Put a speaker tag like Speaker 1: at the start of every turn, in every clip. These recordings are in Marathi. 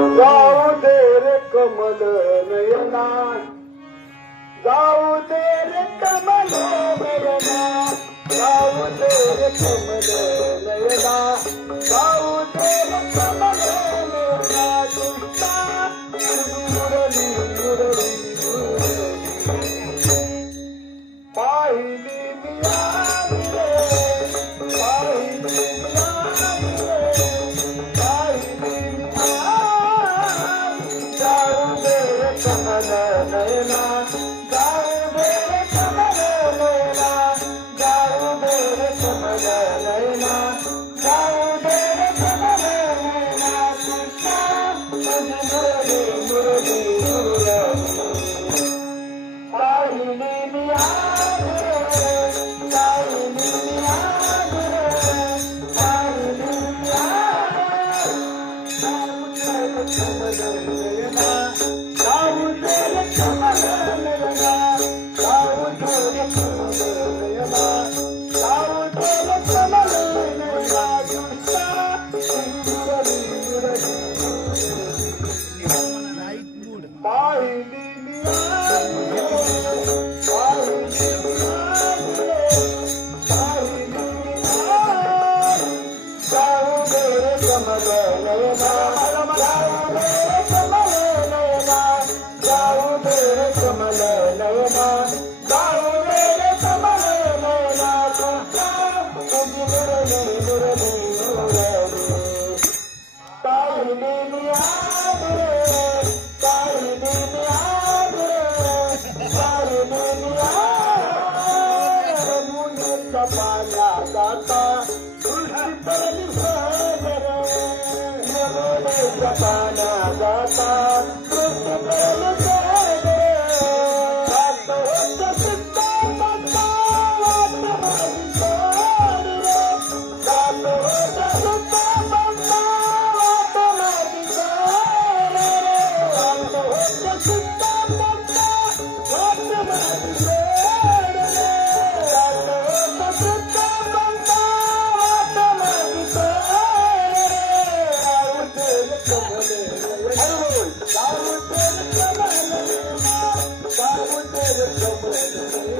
Speaker 1: जाऊ दे रे कमल नयना जाऊ दे रे कमल जाऊ दे रे कमल नयना जाऊ दे रे कमल नयना तुझा Murli God trabalha. Deus.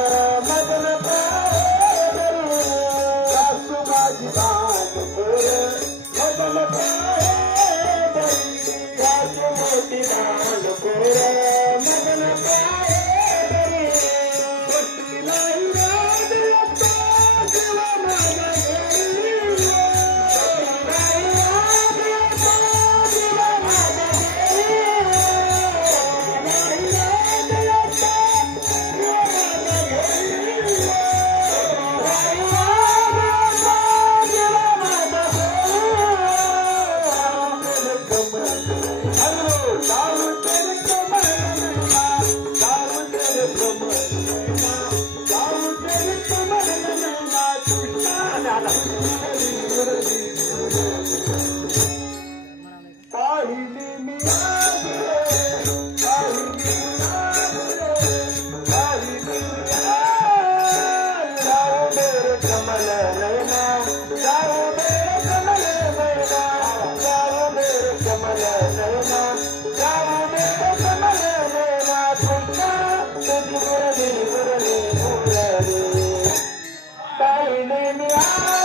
Speaker 1: olvidado lo que. Música Amen.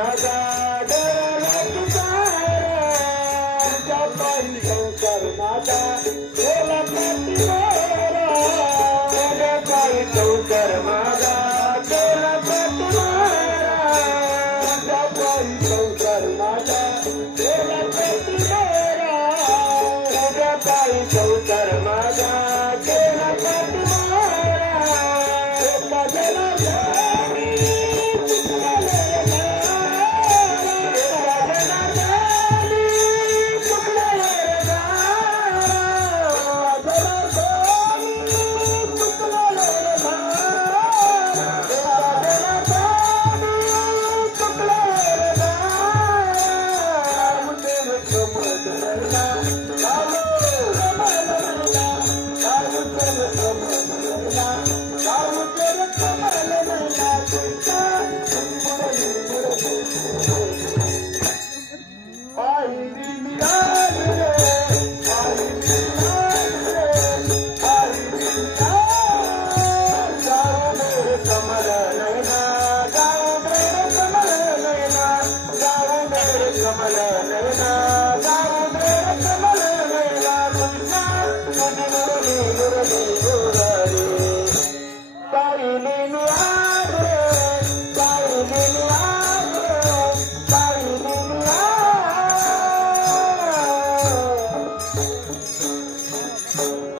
Speaker 1: Raja. Yeah.